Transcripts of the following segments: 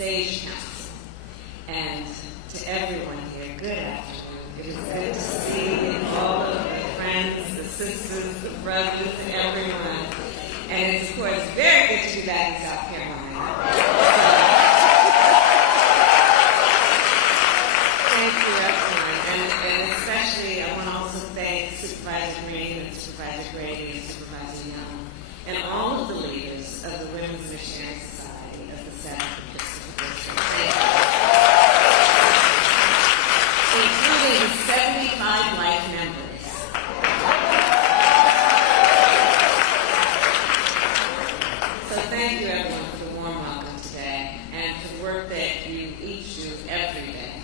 Sage Council. And to everyone here, good afternoon. It is good to see all of the friends, the sisters, the brothers, and everyone. And it's, of course, very good to be back in South Carolina. Thank you, everyone. And especially, I want to also thank Supervisor Green and Supervisor Grady and Supervisor Young and all of the leaders of the Women's Missionary Society of the South Episcopal District, including 75 life members. So thank you, everyone, for the warm welcome today and for the work that you each do every day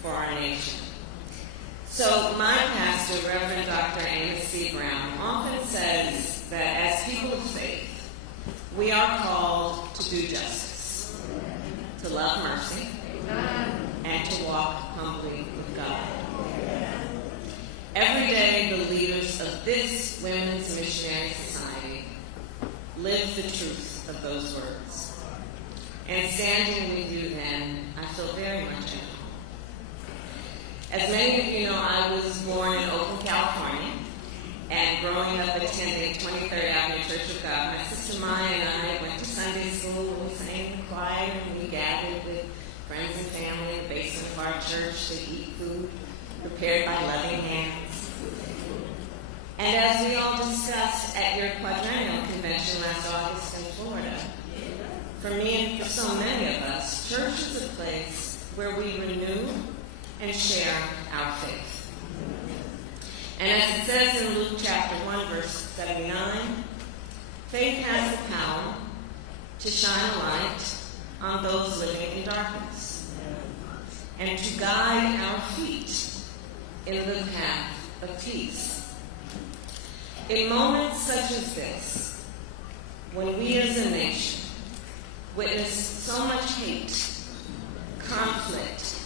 for our nation. So my pastor, Reverend Dr. Amos C. Brown, often says that as people of faith, we are called to do justice, to love mercy, and to walk humbly with God. Every day, the leaders of this Women's Missionary Society live the truth of those words. And standing with you then, I feel very much at home. As many of you know, I was born in Oakland, California, and growing up attending 23rd Avenue Church of God. My sister Maya and I went to Sunday school, and we sang in the choir, and we gathered with friends and family in the basement of our church to eat food prepared by loving hands. And as we all discussed at your quadrennial convention last August in Florida, for me and for so many of us, church is a place where we renew and share our faith. And as it says in Luke chapter 1, verse 79, faith has the power to shine a light on those living in darkness and to guide our feet in the path of peace. In moments such as this, when we as a nation witness so much hate, conflict,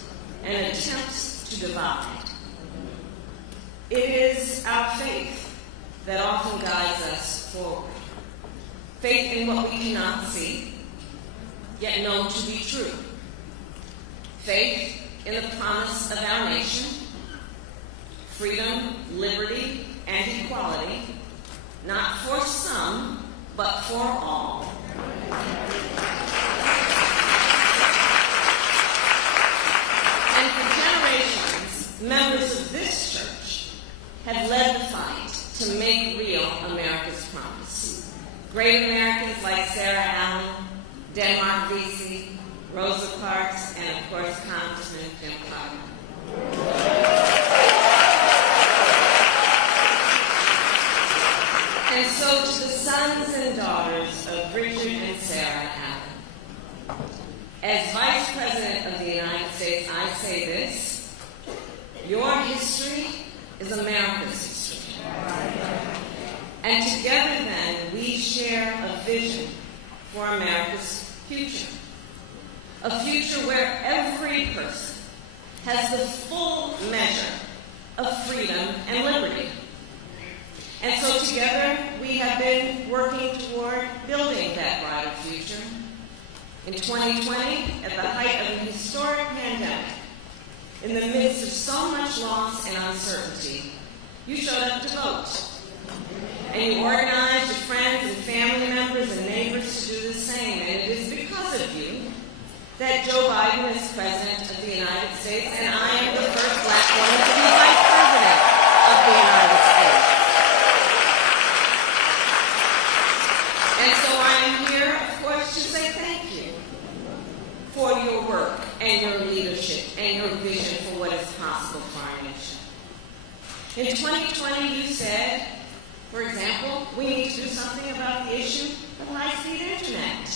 and attempts to divide, it is our faith that often guides us forward. Faith in what we cannot see, yet know to be true. Faith in the promise of our nation, freedom, liberty, and equality, not for some, but for all. And for generations, members of this church have led the fight to make real America's promise. Great Americans like Sarah Allen, Denmark Vesey, Rosa Parks, and of course, Congressman Jim Carter. And so to the sons and daughters of Richard and Sarah Allen, as Vice President of the United States, I say this: your history is America's history. And together then, we share a vision for America's future. A future where every person has the full measure of freedom and liberty. And so together, we have been working toward building that brighter future. In 2020, at the height of a historic pandemic, in the midst of so much loss and uncertainty, you showed up to vote. And you organized your friends and family members and neighbors to do the same. And it is because of you that Joe Biden is President of the United States, and I am the first Black woman to be Vice President of the United States. And so I am here, of course, to say thank you for your work and your leadership and your vision for what is possible for our nation. In 2020, you said, for example, we need to do something about the issue of high-speed internet,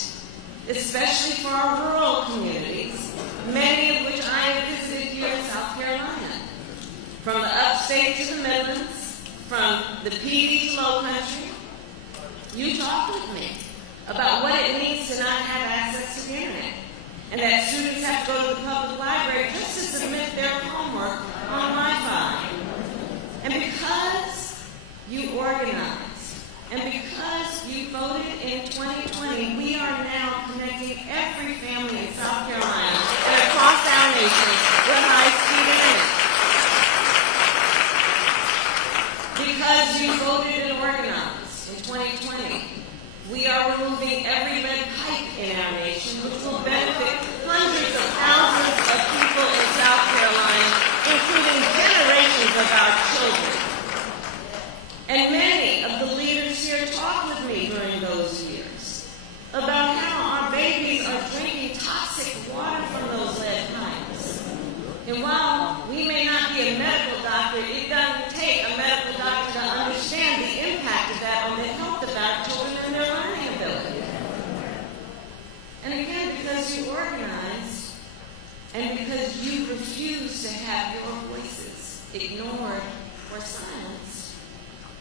especially for our rural communities, many of which I have visited here in South Carolina. From the upstate to the Midlands, from the PD to Low Country, you talked with me about what it means to not have access to the internet, and that students have to go to the public library just to submit their homework on Wi-Fi. And because you organized, and because you voted in 2020, we are now connecting every family in South We are removing every lead pipe in our nation, which will benefit hundreds of thousands of people in South Carolina, including generations of our children. And many of the leaders here talked with me during those years about how our babies are drinking toxic water from those lead pipes. And while we may not be a medical doctor, it doesn't take a medical doctor to understand the impact of that on the health of our children and their learning ability. And again, because you organized and because you refused to have your voices ignored or silenced,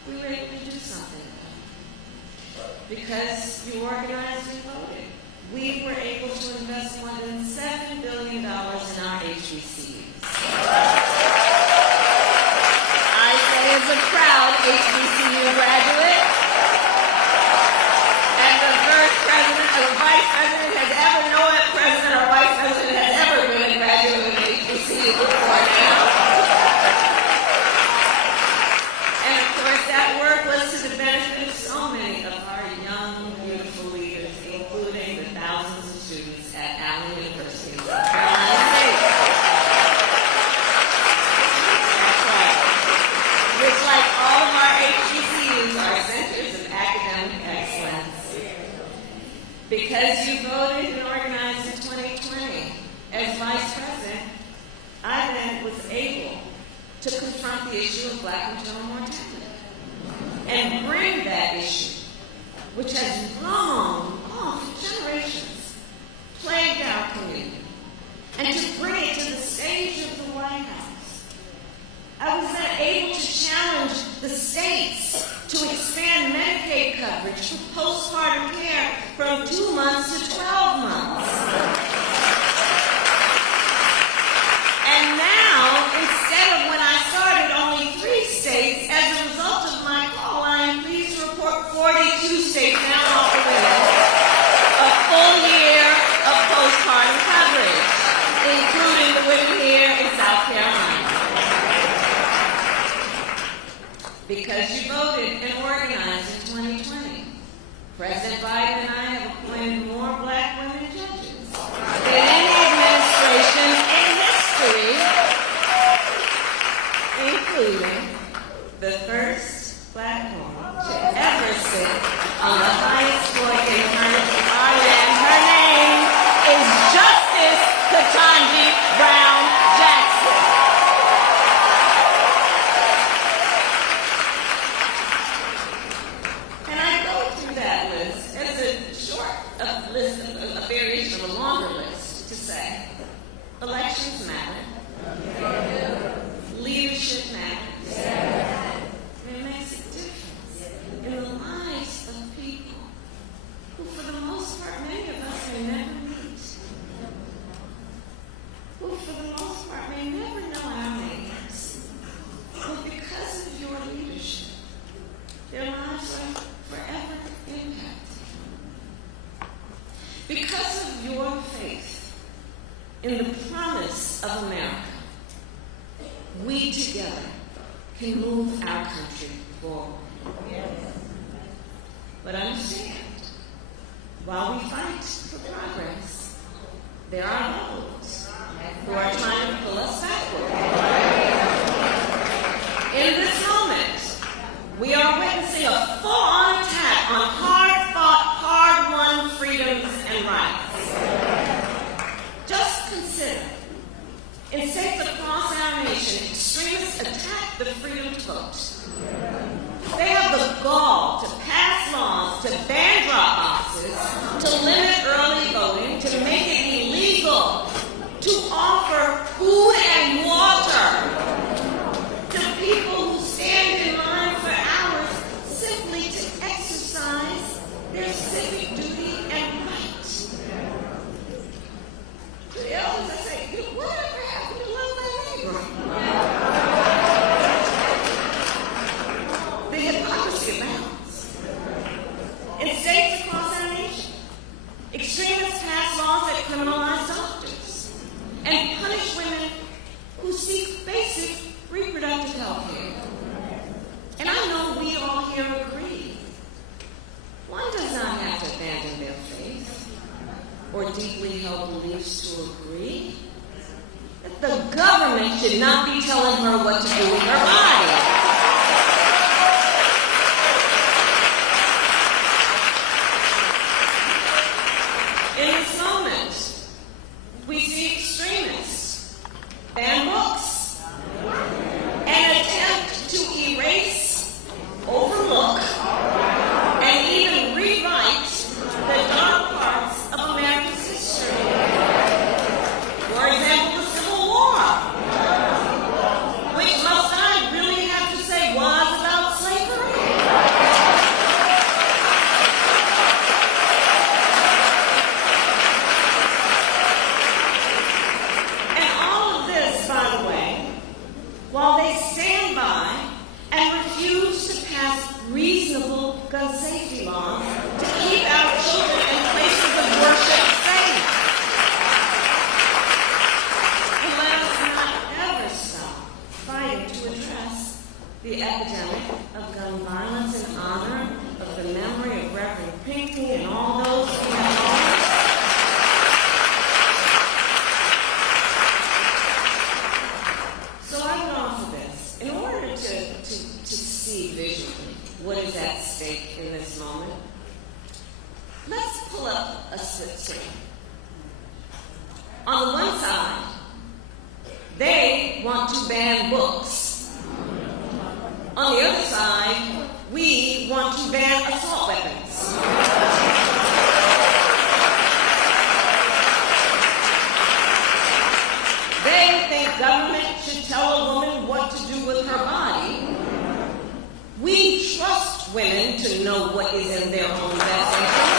we were able to do something. Because you organized and voted, we were able to invest more than $7 billion in our HBCUs. I say as a proud HBCU graduate, and the first president or vice president has ever known a president or vice president has ever been a graduate of HBCU before now. And of course, that work was to the benefit of so many of our young, beautiful leaders, including the thousands of students at Allen University, South Carolina State. That's right. Which, like all of our HBCUs, are centers of academic excellence. Because you voted and organized in 2020 as vice president, I then was able to confront the issue of Black maternal mortality and bring that issue, which has long, for generations, plagued our community, and to bring it to the stage of the White House. I was then able to challenge the states to expand Medicaid coverage for postpartum care from 2 months to 12 months. And now, instead of when I started only 3 states, as a result of my call, I am pleased to report 42 states now offering a full year of postpartum coverage, including the women here in South Carolina. Because you voted and organized in 2020, President Biden and I have appointed more Black women judges than any administration in history, including the first Black woman to ever sit on the highest court in our land. Her name is Justice Ketanji Brown Jackson. And I go through that list as a short list, a variation of a longer list, to say elections matter, leadership matters, and it makes a difference in the lives of people who, for the most part, many of us may never meet, who, for the most part, may never know our names, but because of your leadership, their lives are forever impacted. Because of your faith in the promise of America, we together can move our country forward. But understand, while we fight for progress, there are those who are trying to pull us backward. In this moment, we are witnessing a full-on attack on hard-fought, hard-won freedoms and rights. Just consider, in states across our nation, extremists attack the freedom to vote. They have the gall to pass laws to ban drop boxes, to limit early voting, to make it illegal, to offer food and water to people who stand in line for hours simply to exercise their civic duty and right. To the elders, I say, whatever happened to love thy neighbor? The hypocrisy abounds. In states across our nation, held beliefs to agree that the government should not be telling her what to do with her body. In this moment, we see extremists ban books and attempt to erase, overlook, and even rewrite the dark parts of America's history. For example, the Civil War, which most I really have to say was about slavery. And all of this, by the way, while they stand by and refuse to pass reasonable gun safety laws to keep our children and places of worship safe. And let us not ever stop fighting to address the epidemic of gun violence in honor of the memory of Reverend Pinckney and all those who have lost. So I would offer this. In order to see visually what is at stake in this moment, let's pull up a split screen. On the one side, they want to ban books. On the other side, we want to ban assault weapons. They think government should tell a woman what to do with her body. We trust women to know what is in their own best interest.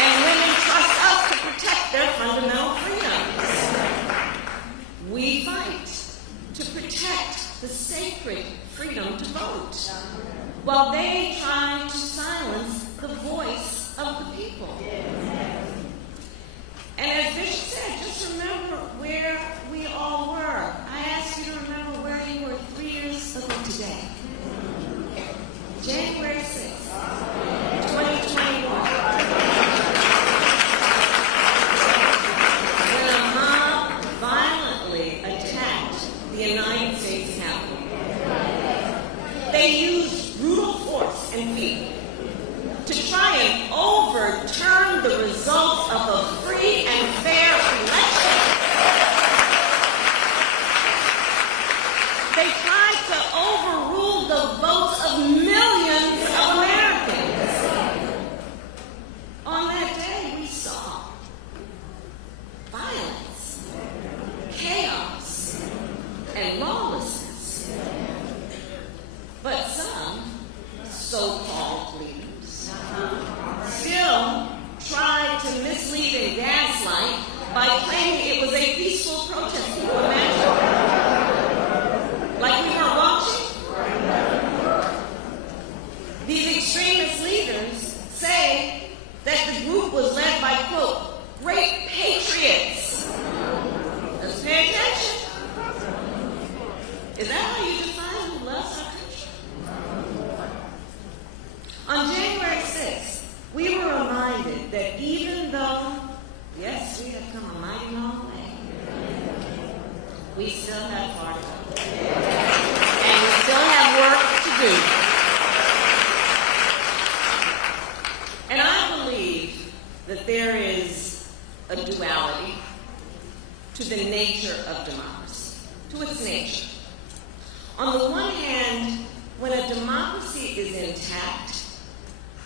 And women trust us to protect their fundamental freedoms. We fight to protect the sacred freedom to vote, while they try to silence the voice of the people. And as Bishop said, just remember where we all were. I ask you to remember where you were 3 years ago today. January 6th, 2021. When a mob violently attacked the United States Capitol. They used brutal force and fear to try and overturn the results of a free and fair election. They tried to overrule the votes of millions of Americans. On that day, we saw violence, chaos, and lawlessness. But some so-called leaders still tried to mislead and gaslight by claiming it was a peaceful protest. Can you imagine? Like we were watching? These extremist leaders say that the group was led by, quote, great patriots. Let's pay attention. Is that how you define who loves our country? On January 6th, we were reminded that even though, yes, we have come a mighty long way, we still have far to go. And we still have work to do. And I believe that there is a duality to the nature of democracy, to its nature. On the one hand, when a democracy is intact,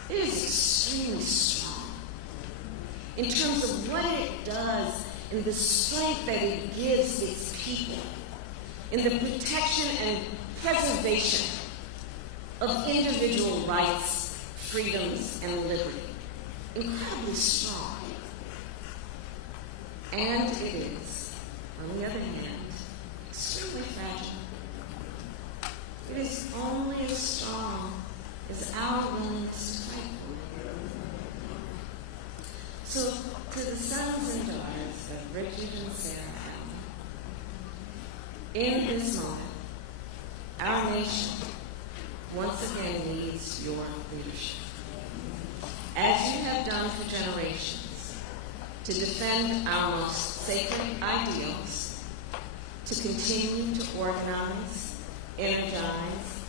it is extremely strong in terms of what it does and the strength that it gives its people in the protection and preservation of individual rights, freedoms, and liberty. Incredibly strong. And it is, on the other hand, extremely fragile. It is only as strong as our willingness to fight for it. So, to the sons and daughters of Richard and Sarah Allen, in this moment, our nation once again needs your leadership. As you have done for generations, to defend our most sacred ideals, to continue to organize, energize,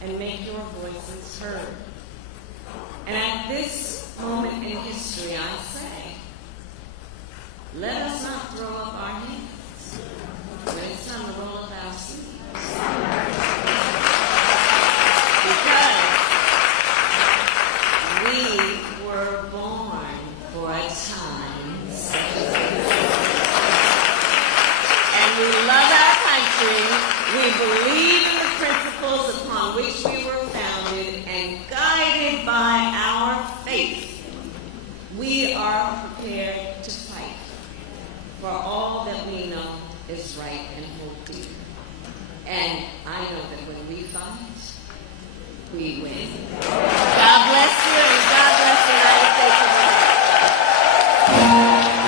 and make your voices heard. And at this moment in history, I say, let us not throw up our hands, but it's time to roll up our sleeves. Because we were born for a time such as this. And we love our country. We believe in the principles upon which we were founded, and guided by our faith, we are prepared to fight for all that we know is right and hold dear. And I know that when we fight, we win.